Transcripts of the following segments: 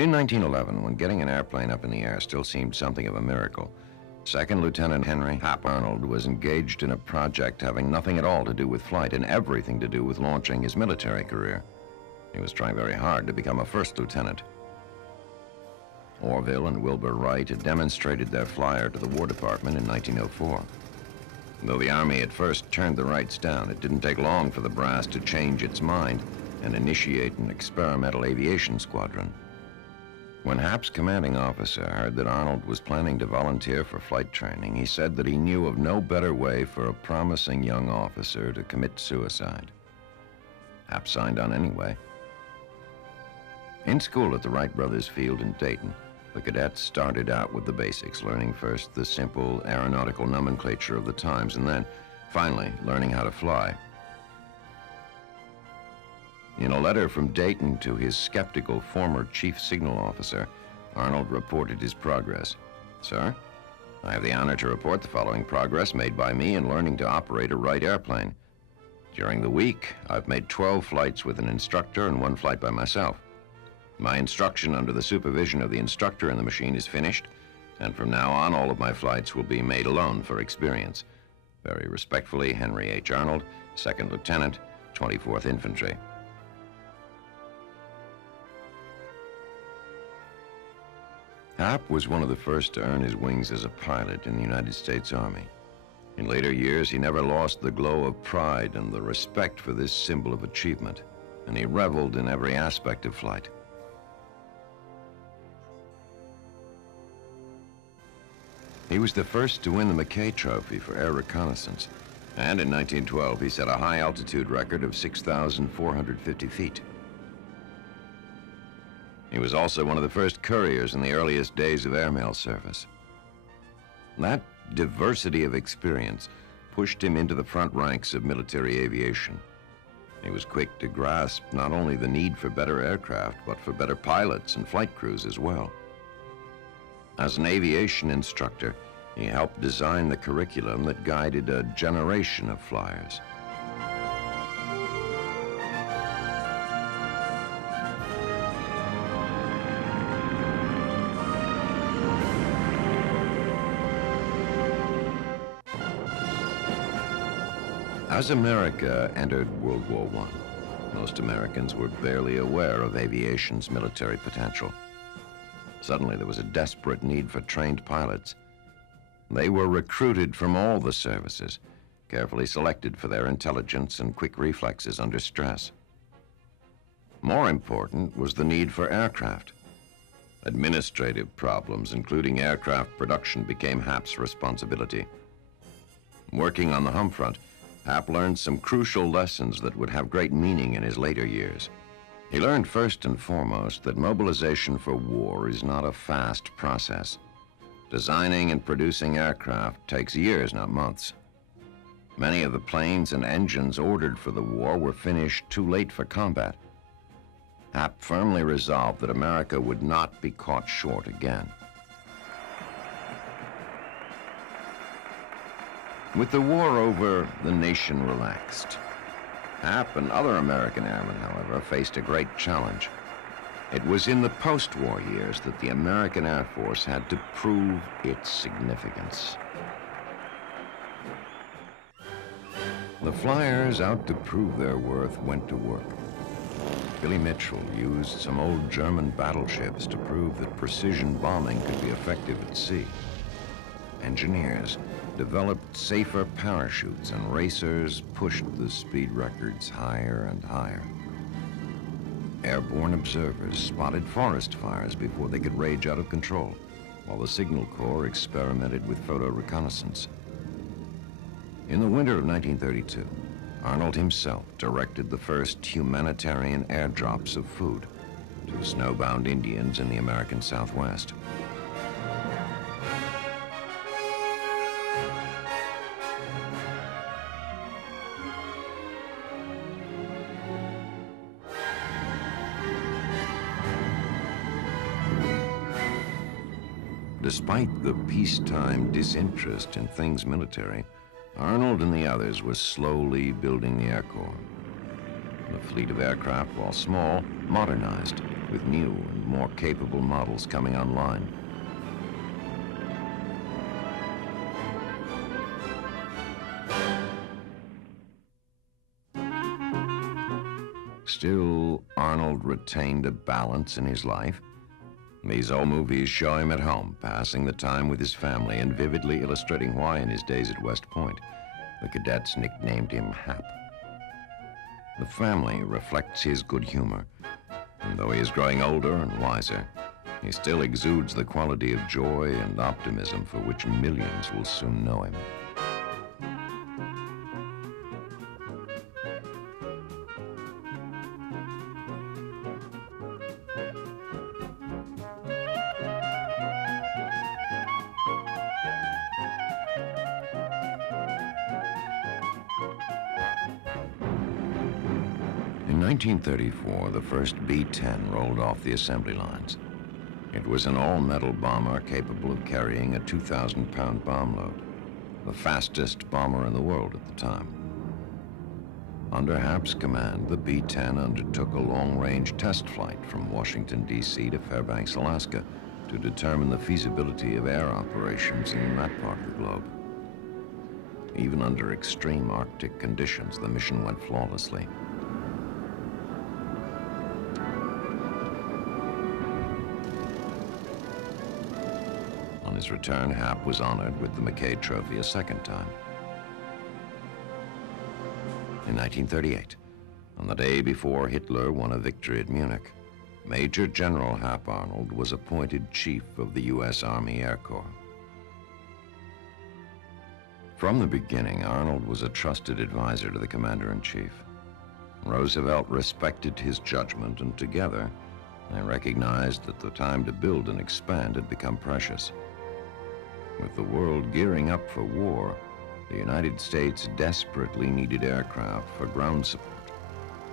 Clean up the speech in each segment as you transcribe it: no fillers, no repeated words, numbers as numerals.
In 1911, when getting an airplane up in the air still seemed something of a miracle, Second Lieutenant Henry Hap Arnold was engaged in a project having nothing at all to do with flight and everything to do with launching his military career. He was trying very hard to become a first lieutenant. Orville and Wilbur Wright had demonstrated their flyer to the War Department in 1904. Though the Army at first turned the Wrights down, it didn't take long for the brass to change its mind and initiate an experimental aviation squadron. When Hap's commanding officer heard that Arnold was planning to volunteer for flight training, he said that he knew of no better way for a promising young officer to commit suicide. Hap signed on anyway. In school at the Wright Brothers field in Dayton, the cadets started out with the basics, learning first the simple aeronautical nomenclature of the times, and then, finally, learning how to fly. In a letter from Dayton to his skeptical former chief signal officer, Arnold reported his progress. "Sir, I have the honor to report the following progress made by me in learning to operate a Wright airplane. During the week, I've made 12 flights with an instructor and 1 flight by myself. My instruction under the supervision of the instructor in the machine is finished, and from now on, all of my flights will be made alone for experience. Very respectfully, Henry H. Arnold, 2nd Lieutenant, 24th Infantry." Hap was one of the first to earn his wings as a pilot in the United States Army. In later years, he never lost the glow of pride and the respect for this symbol of achievement, and he reveled in every aspect of flight. He was the first to win the McKay Trophy for air reconnaissance, and in 1912 he set a high-altitude record of 6,450 feet. He was also one of the first couriers in the earliest days of airmail service. That diversity of experience pushed him into the front ranks of military aviation. He was quick to grasp not only the need for better aircraft, but for better pilots and flight crews as well. As an aviation instructor, he helped design the curriculum that guided a generation of flyers. As America entered World War I, most Americans were barely aware of aviation's military potential. Suddenly, there was a desperate need for trained pilots. They were recruited from all the services, carefully selected for their intelligence and quick reflexes under stress. More important was the need for aircraft. Administrative problems, including aircraft production, became Hap's responsibility. Working on the home front, Hap learned some crucial lessons that would have great meaning in his later years. He learned first and foremost that mobilization for war is not a fast process. Designing and producing aircraft takes years, not months. Many of the planes and engines ordered for the war were finished too late for combat. Hap firmly resolved that America would not be caught short again. With the war over, the nation relaxed. Hap and other American airmen, however, faced a great challenge. It was in the post-war years that the American Air Force had to prove its significance. The flyers, out to prove their worth, went to work. Billy Mitchell used some old German battleships to prove that precision bombing could be effective at sea. Engineers developed safer parachutes, and racers pushed the speed records higher and higher. Airborne observers spotted forest fires before they could rage out of control, while the Signal Corps experimented with photo reconnaissance. In the winter of 1932, Arnold himself directed the first humanitarian airdrops of food to snowbound Indians in the American Southwest. Despite the peacetime disinterest in things military, Arnold and the others were slowly building the Air Corps. The fleet of aircraft, while small, modernized. with new and more capable models coming online. Still, Arnold retained a balance in his life. These old movies show him at home, passing the time with his family and vividly illustrating why in his days at West Point, the cadets nicknamed him Hap. The family reflects his good humor, and though he is growing older and wiser, he still exudes the quality of joy and optimism for which millions will soon know him. In 1934, the first B-10 rolled off the assembly lines. It was an all-metal bomber capable of carrying a 2,000-pound bomb load, the fastest bomber in the world at the time. Under Hap's command, the B-10 undertook a long-range test flight from Washington, D.C. to Fairbanks, Alaska, to determine the feasibility of air operations in that part of the globe. Even under extreme Arctic conditions, the mission went flawlessly. On his return, Hap was honored with the McKay Trophy a second time. In 1938, on the day before Hitler won a victory at Munich, Major General Hap Arnold was appointed Chief of the U.S. Army Air Corps. From the beginning, Arnold was a trusted advisor to the Commander-in-Chief. Roosevelt respected his judgment, and together, they recognized that the time to build and expand had become precious. With the world gearing up for war, the United States desperately needed aircraft for ground support,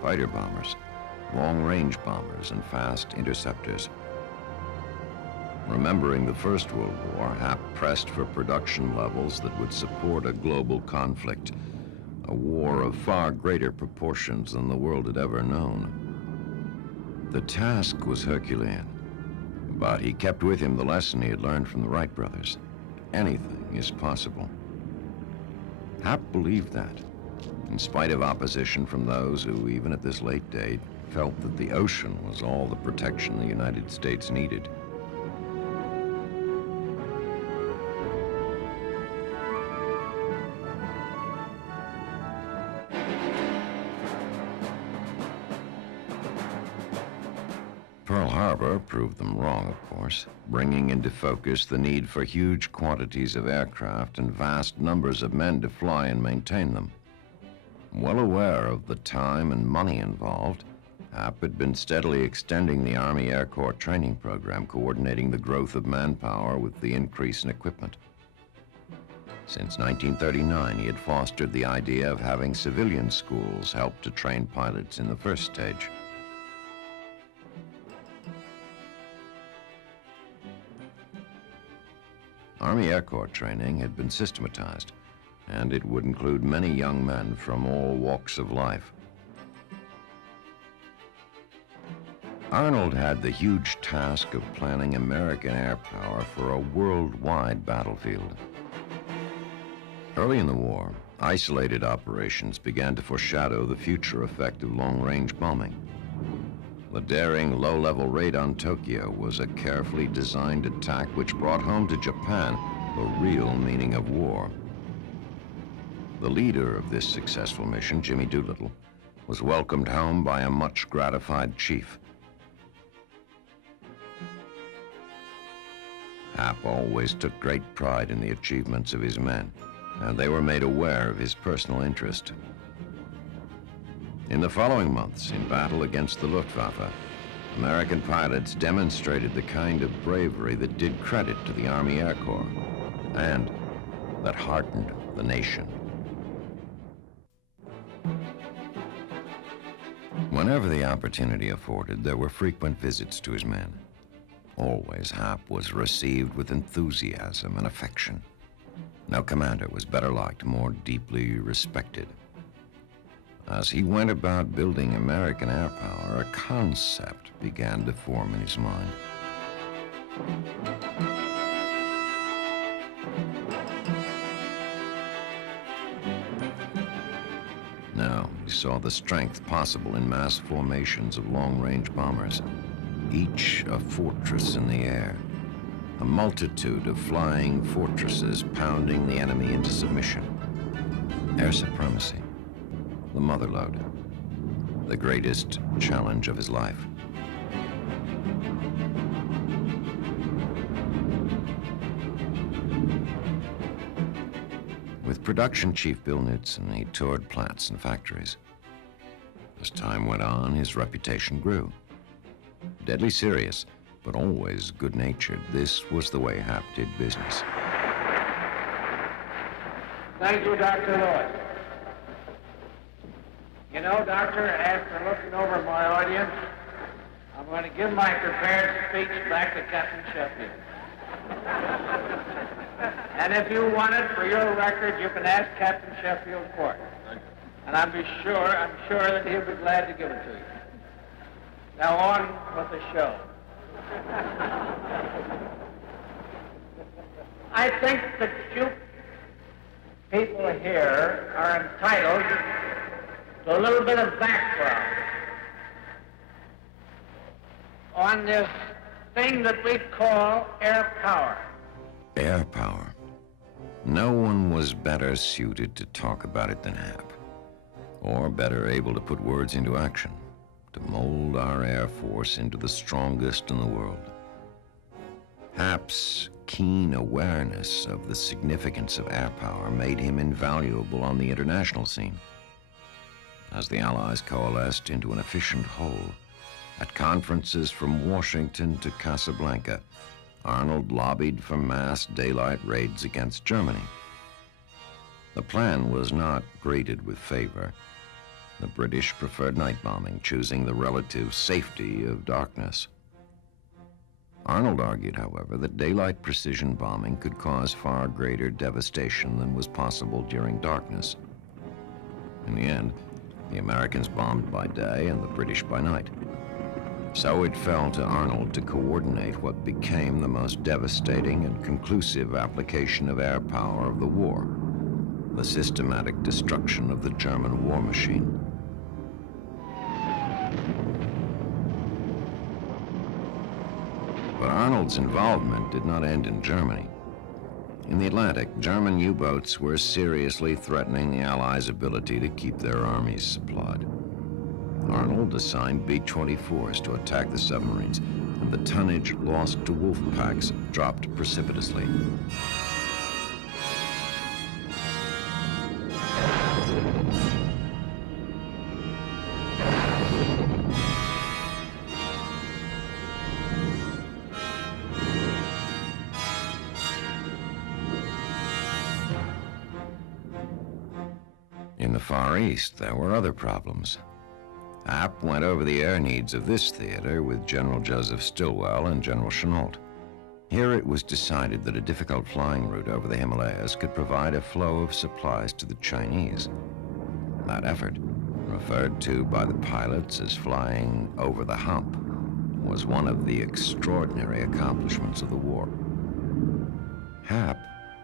fighter bombers, long-range bombers, and fast interceptors. Remembering the First World War, Hap pressed for production levels that would support a global conflict, a war of far greater proportions than the world had ever known. The task was Herculean, but he kept with him the lesson he had learned from the Wright Brothers. Anything is possible. Hap believed that, in spite of opposition from those who, even at this late date, felt that the ocean was all the protection the United States needed. Pearl Harbor proved them wrong, of course, bringing into focus the need for huge quantities of aircraft and vast numbers of men to fly and maintain them. Well aware of the time and money involved, Hap had been steadily extending the Army Air Corps training program, coordinating the growth of manpower with the increase in equipment. Since 1939, he had fostered the idea of having civilian schools help to train pilots in the first stage. Army Air Corps training had been systematized, and it would include many young men from all walks of life. Arnold had the huge task of planning American air power for a worldwide battlefield. Early in the war, isolated operations began to foreshadow the future effect of long-range bombing. The daring low-level raid on Tokyo was a carefully designed attack which brought home to Japan the real meaning of war. The leader of this successful mission, Jimmy Doolittle, was welcomed home by a much gratified chief. Hap always took great pride in the achievements of his men, and they were made aware of his personal interest. In the following months, in battle against the Luftwaffe, American pilots demonstrated the kind of bravery that did credit to the Army Air Corps and that heartened the nation. Whenever the opportunity afforded, there were frequent visits to his men. Always, Hap was received with enthusiasm and affection. No commander was better liked, more deeply respected. As he went about building American air power, a concept began to form in his mind. Now he saw the strength possible in mass formations of long-range bombers, each a fortress in the air, a multitude of flying fortresses pounding the enemy into submission. Air supremacy, the mother lode, the greatest challenge of his life. With production chief Bill Knudsen, he toured plants and factories. As time went on, his reputation grew. Deadly serious, but always good-natured, this was the way Hap did business. Thank you, Dr. Lewis. You know, Doctor, after looking over my audience, I'm going to give my prepared speech back to Captain Sheffield. And if you want it for your record, you can ask Captain Sheffield for it. And I'm sure that he'll be glad to give it to you. Now on with the show. I think that you people here are entitled to a little bit of background on this thing that we call air power. Air power. No one was better suited to talk about it than Hap, or better able to put words into action, to mold our Air Force into the strongest in the world. Hap's keen awareness of the significance of air power made him invaluable on the international scene. As the Allies coalesced into an efficient whole, at conferences from Washington to Casablanca, Arnold lobbied for mass daylight raids against Germany. The plan was not greeted with favor. The British preferred night bombing, choosing the relative safety of darkness. Arnold argued, however, that daylight precision bombing could cause far greater devastation than was possible during darkness. In the end, the Americans bombed by day and the British by night. So it fell to Arnold to coordinate what became the most devastating and conclusive application of air power of the war, the systematic destruction of the German war machine. But Arnold's involvement did not end in Germany. In the Atlantic, German U-boats were seriously threatening the Allies' ability to keep their armies supplied. Arnold assigned B-24s to attack the submarines, and the tonnage lost to wolf packs dropped precipitously. In the Far East, there were other problems. Hap went over the air needs of this theater with General Joseph Stilwell and General Chennault. Here it was decided that a difficult flying route over the Himalayas could provide a flow of supplies to the Chinese. That effort, referred to by the pilots as flying over the hump, was one of the extraordinary accomplishments of the war. Hap,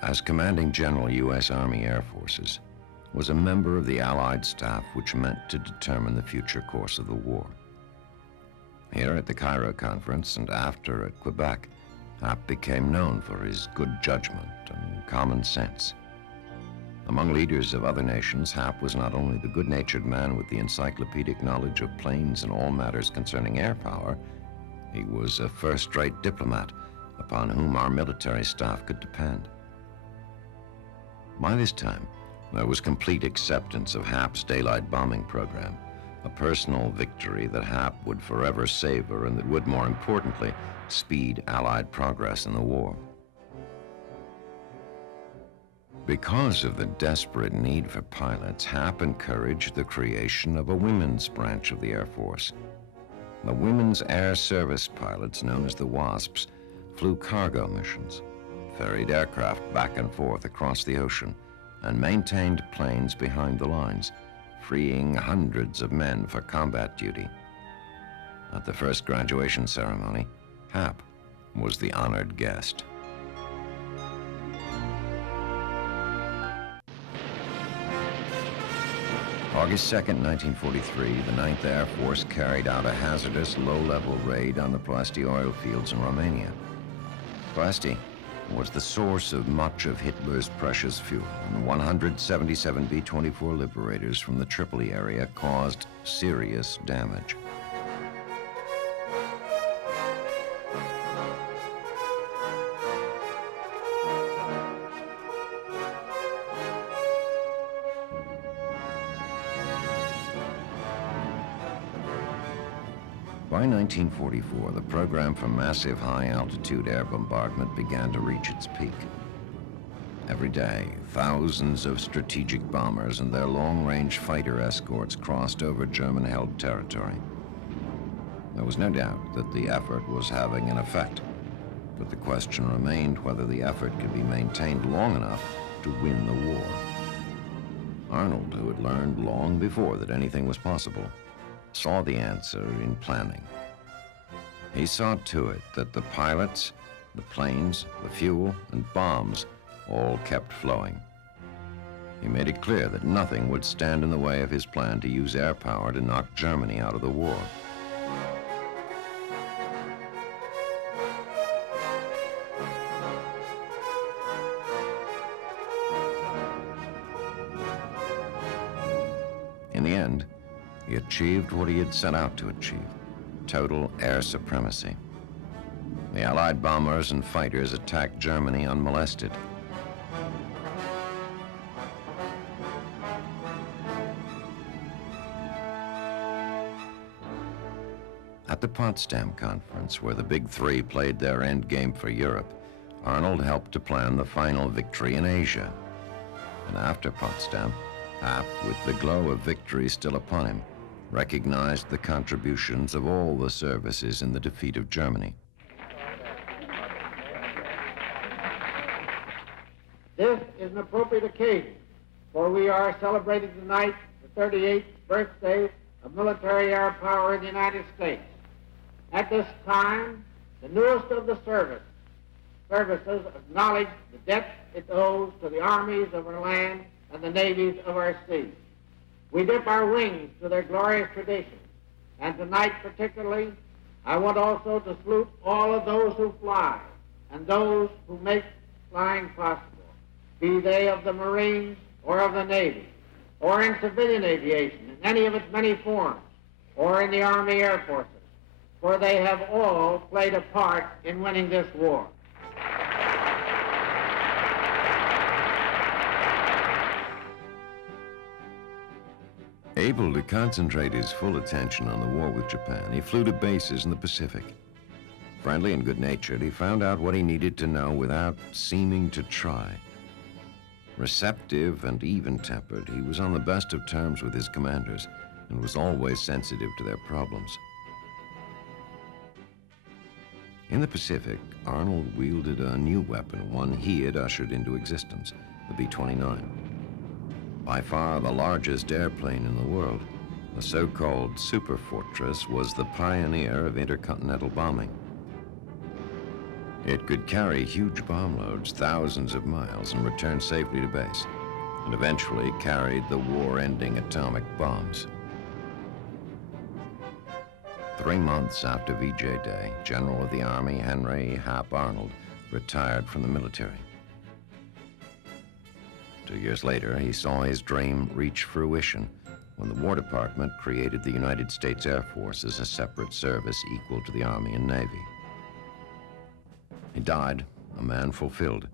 as commanding general U.S. Army Air Forces, was a member of the Allied staff which meant to determine the future course of the war. Here at the Cairo Conference and after at Quebec, Hap became known for his good judgment and common sense. Among leaders of other nations, Hap was not only the good-natured man with the encyclopedic knowledge of planes and all matters concerning air power, he was a first-rate diplomat upon whom our military staff could depend. By this time, there was complete acceptance of Hap's daylight bombing program, a personal victory that Hap would forever savor and that would, more importantly, speed Allied progress in the war. Because of the desperate need for pilots, Hap encouraged the creation of a women's branch of the Air Force. The Women's Air Service pilots, known as the WASPs, flew cargo missions, ferried aircraft back and forth across the ocean, and maintained planes behind the lines, freeing hundreds of men for combat duty. At the first graduation ceremony, Hap was the honored guest. August 2nd, 1943, the 9th Air Force carried out a hazardous low-level raid on the Plasti oil fields in Romania. Plasti was the source of much of Hitler's precious fuel, and 177 B-24 Liberators from the Tripoli area caused serious damage. By 1944, the program for massive high-altitude air bombardment began to reach its peak. Every day, thousands of strategic bombers and their long-range fighter escorts crossed over German-held territory. There was no doubt that the effort was having an effect, but the question remained whether the effort could be maintained long enough to win the war. Arnold, who had learned long before that anything was possible, saw the answer in planning. He saw to it that the pilots, the planes, the fuel, and bombs all kept flowing. He made it clear that nothing would stand in the way of his plan to use air power to knock Germany out of the war. In the end, he achieved what he had set out to achieve: total air supremacy. The Allied bombers and fighters attacked Germany unmolested. At the Potsdam Conference, where the Big Three played their end game for Europe, Arnold helped to plan the final victory in Asia. And after Potsdam, Hap, with the glow of victory still upon him, recognized the contributions of all the services in the defeat of Germany. This is an appropriate occasion, for we are celebrating tonight the 38th birthday of military air power in the United States. At this time, the newest of the services acknowledge the debt it owes to the armies of our land and the navies of our seas. We dip our wings to their glorious tradition, and tonight particularly, I want also to salute all of those who fly and those who make flying possible, be they of the Marines or of the Navy, or in civilian aviation in any of its many forms, or in the Army Air Forces, for they have all played a part in winning this war. Able to concentrate his full attention on the war with Japan, he flew to bases in the Pacific. Friendly and good-natured, he found out what he needed to know without seeming to try. Receptive and even-tempered, he was on the best of terms with his commanders and was always sensitive to their problems. In the Pacific, Arnold wielded a new weapon, one he had ushered into existence, the B-29. By far the largest airplane in the world, the so-called Super Fortress was the pioneer of intercontinental bombing. It could carry huge bomb loads thousands of miles and return safely to base, and eventually carried the war-ending atomic bombs. 3 months after VJ Day, General of the Army Henry Hap Arnold retired from the military. 2 years later, he saw his dream reach fruition when the War Department created the United States Air Force as a separate service equal to the Army and Navy. He died, a man fulfilled,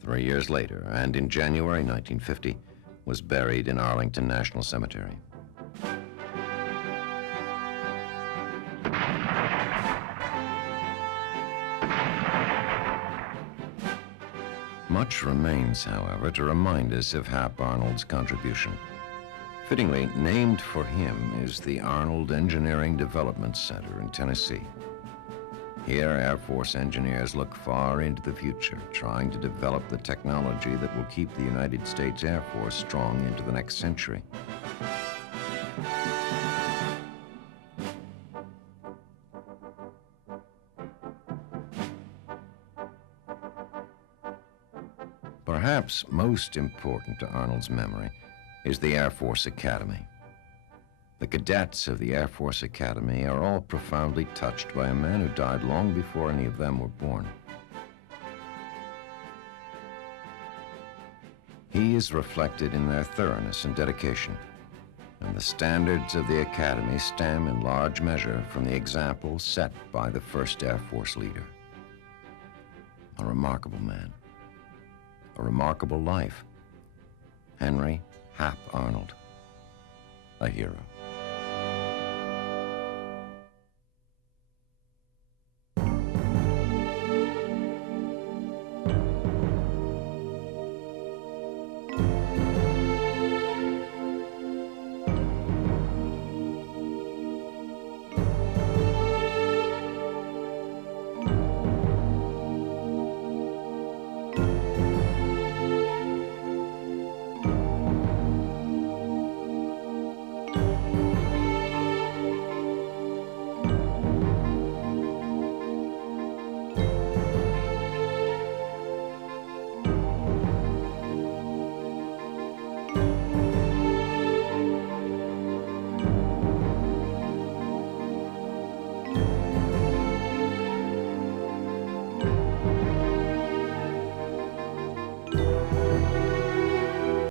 3 years later, and in January 1950, was buried in Arlington National Cemetery. Much remains, however, to remind us of Hap Arnold's contribution. Fittingly, named for him is the Arnold Engineering Development Center in Tennessee. Here, Air Force engineers look far into the future, trying to develop the technology that will keep the United States Air Force strong into the next century. Perhaps most important to Arnold's memory is the Air Force Academy. The cadets of the Air Force Academy are all profoundly touched by a man who died long before any of them were born. He is reflected in their thoroughness and dedication, and the standards of the Academy stem in large measure from the example set by the first Air Force leader. A remarkable man, a remarkable life. Henry Hap Arnold, a hero.